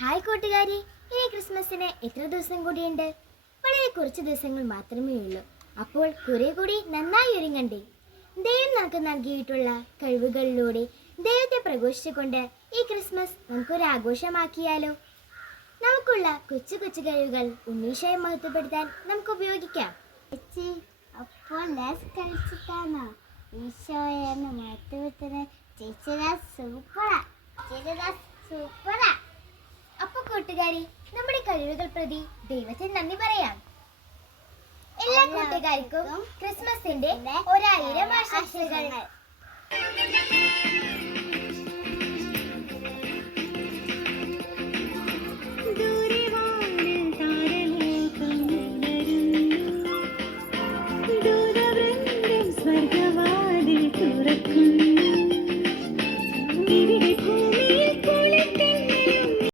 Hi കൂട്ടുകാരി, ഈ ക്രിസ്മസിന് എത്ര ദിവസം കൂടിയുണ്ട്? വളരെ കുറച്ച് ദിവസങ്ങൾ മാത്രമേ ഉള്ളൂ. അപ്പോൾ കുറെ കൂടി നന്നായി ഒരുങ്ങണ്ടേ? ദൈവം നമുക്ക് നൽകിയിട്ടുള്ള കഴിവുകളിലൂടെ ദൈവത്തെ പ്രഘോഷിച്ചുകൊണ്ട് ഈ ക്രിസ്മസ് നമുക്കൊരു ആഘോഷമാക്കിയാലോ? നമുക്കുള്ള കൊച്ചു കൊച്ചു കഴിവുകൾ ഉണ്ണീശോയെ മഹത്വപ്പെടുത്താൻ നമുക്ക് ഉപയോഗിക്കാം. അപ്പോൾ കളിച്ചിട്ടാണോ ഈശോയെന്ന് മഹത്വപ്പെടുത്തുന്ന ചേച്ചിടാ സൂപ്പറാ, ചേച്ചിടാ സൂപ്പറാ. അപ്പൊ കൂട്ടുകാരി, നമ്മുടെ കഴിവുകൾ പ്രതി ദൈവത്തിന് നന്ദി പറയാം. എല്ലാ കൂട്ടുകാർക്കും ക്രിസ്മസിന്റെ 1000 ആശംസകൾ.